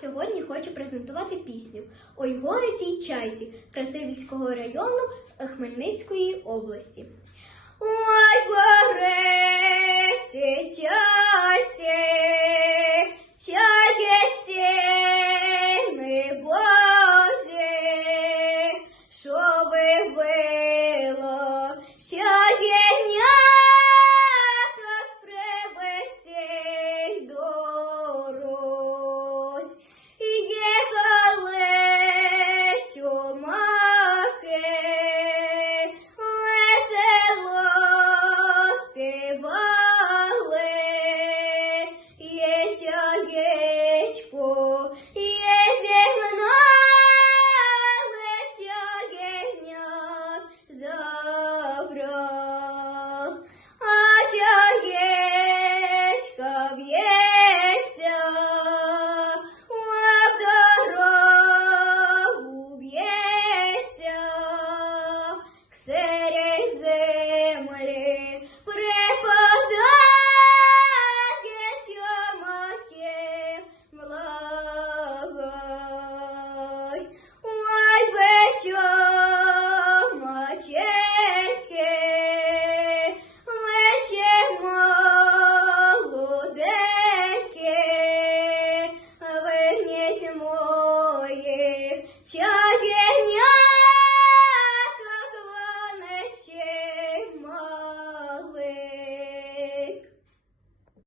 сьогодні хочу презентувати пісню Ой гориці й чайці Красивільського району Хмельницької області. Ой гориці, чайці, чайки всі ми бозі, що вибило чайці. Yeah.